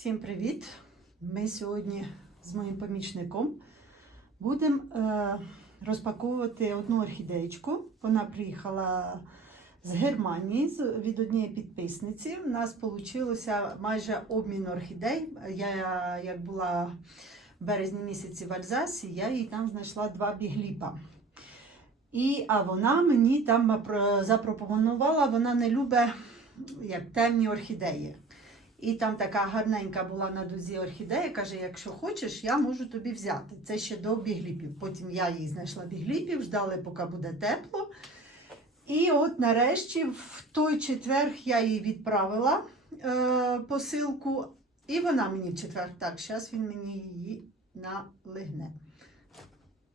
Всім привіт! Ми сьогодні з моїм помічником будемо е, розпаковувати одну орхідеєчку. Вона приїхала з Германії від однієї підписниці. У нас вийшло майже обмін орхідей. Я як була в березні місяці в Альзасі, я їй там знайшла два бігліпа. І, а вона мені там запропонувала, вона не любить як темні орхідеї. І там така гарненька була на дузі орхідея. Каже: якщо хочеш, я можу тобі взяти. Це ще до бігліпів. Потім я їй знайшла бігліпів, ждали, поки буде тепло. І от нарешті, в той четвер я їй відправила е, посилку, і вона мені в четвер. Так, зараз він мені її налигне.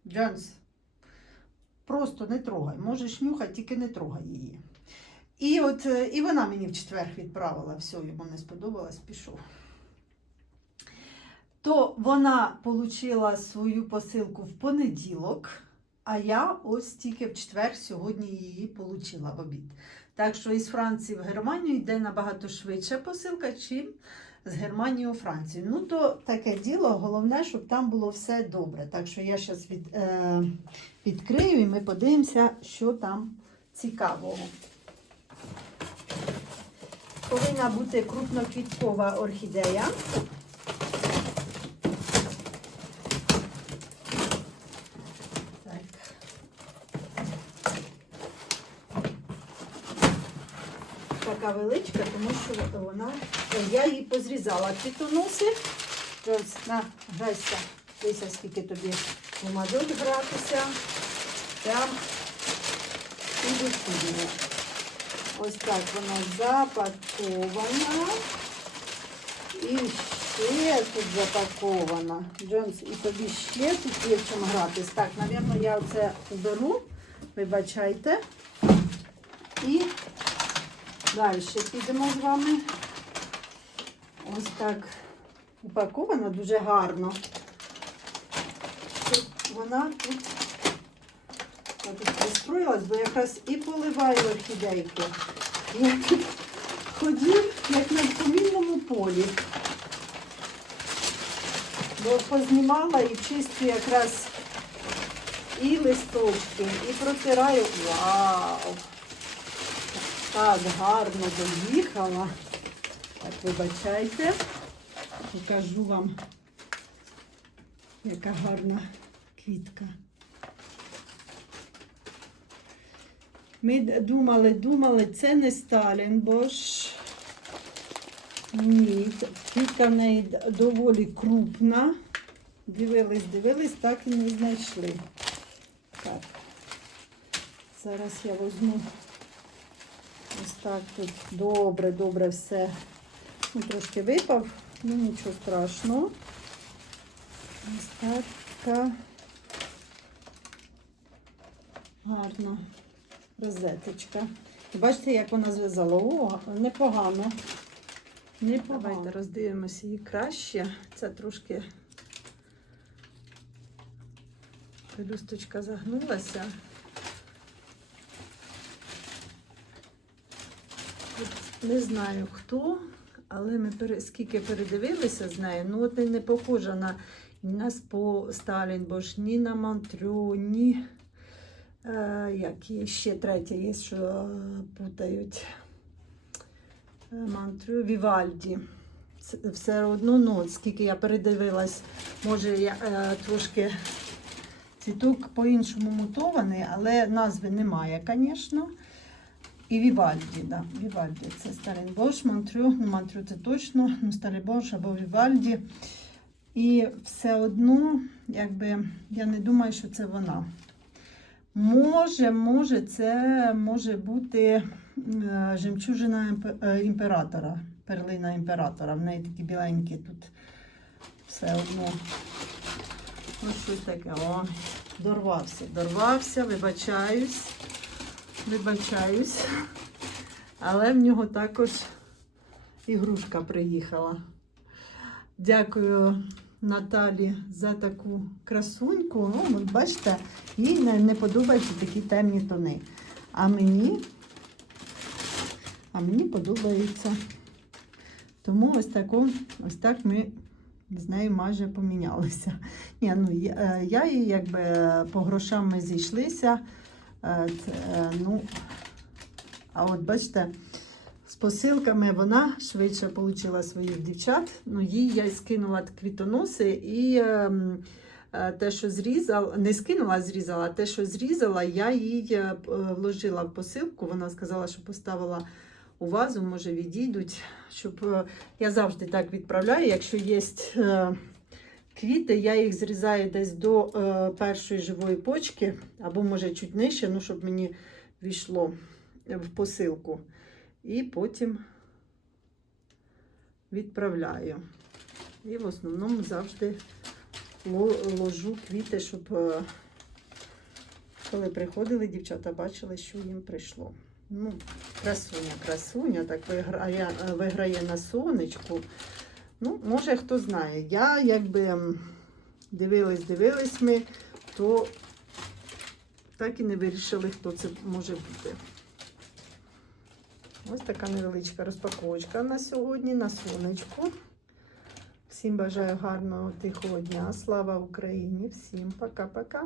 Джонс, просто не трогай. Можеш нюхати, тільки не трогай її. І от е, і вона мені в четвер відправила, все, йому не сподобалось, пішов. То вона отримала свою посилку в понеділок, а я ось тільки в четвер сьогодні її отримала в обід. Так що із Франції в Германію йде набагато швидше посилка, чим з Германії у Францію. Ну, то таке діло, головне, щоб там було все добре. Так що я зараз від, е, відкрию і ми подивимося, що там цікавого. Повинна бути крупноквіткова орхідея. Така величка, тому що вона. Я її позрізала квітоноси. Ось, на, грайся. Дивися, скільки тобі помадуть гратися. Прям дуже сильно. Ось так вона запакована. І ще тут запакована. Джонс, і тобі ще тут є в чому гратись. Так, напевно, я це уберу. Вибачайте. І далі підемо з вами. Ось так упакована дуже гарно. Тут Вона тут я тут пристроїлась, бо якраз і поливаю орхідейки. Я тут ходив, як на помінному полі. Бо познімала і чистю якраз і листочки, і протираю. Вау! Так гарно доїхала. Так, вибачайте. Покажу вам, яка гарна квітка. Ми думали, думали, це не Сталін, бо ж ні, квітка в неї доволі крупна. Дивились, дивились, так і не знайшли. Так. Зараз я візьму ось так тут добре, добре все. Ну, трошки випав, ну нічого страшного. Ось так. Гарно розеточка. Бачите, як вона зв'язала? О, непогано. Непогано. Давайте роздивимося її краще. Це трошки пелюсточка загнулася. Не знаю хто, але ми скільки передивилися з нею, ну от не похожа на, ні на Спо ні на Монтрю, ні. Е, як є ще третя є, що путають. Е, Мантрю Вівальді. Все одно, ну, скільки я передивилась, може я е, трошки цвіток по-іншому мутований, але назви немає, звісно. І Вівальді, да, Вівальді. Це Старенбош, Монтрю, ну Монтрю це точно, ну Старенбош або Вівальді. І все одно, якби, я не думаю, що це вона. Може, може, це може бути е, жемчужина е, імператора, перлина імператора. В неї такі біленькі тут все одно. Ось щось таке. О, дорвався, дорвався, вибачаюсь. Вибачаюсь. Але в нього також ігрушка приїхала. Дякую Наталі за таку красуньку. Ну, от бачите, їй не, не подобаються такі темні тони. А мені, а мені подобається Тому ось таку, ось так ми з нею майже помінялися. Ні, ну, я, е, їй якби е, по грошам ми зійшлися. Е, ну, а от бачите, з посилками вона швидше отримала своїх дівчат. Ну, їй я скинула квітоноси і ем, е, те, що зрізала, не скинула, а зрізала, а те, що зрізала, я їй е, е, вложила в посилку. Вона сказала, що поставила у вазу, може відійдуть. Щоб е, я завжди так відправляю. Якщо є е, квіти, я їх зрізаю десь до е, першої живої почки, або може чуть нижче, ну щоб мені війшло в посилку. І потім відправляю. І в основному завжди ложу квіти, щоб е, коли приходили, дівчата бачили, що їм прийшло. Ну, красуня, красуня, так виграє, виграє на сонечку. Ну, може, хто знає. Я якби дивились, дивились ми, то так і не вирішили, хто це може бути. Ось така невеличка розпаковочка на сьогодні, на сонечку. Всім бажаю гарного тихого дня. Слава Україні! Всім пока-пока!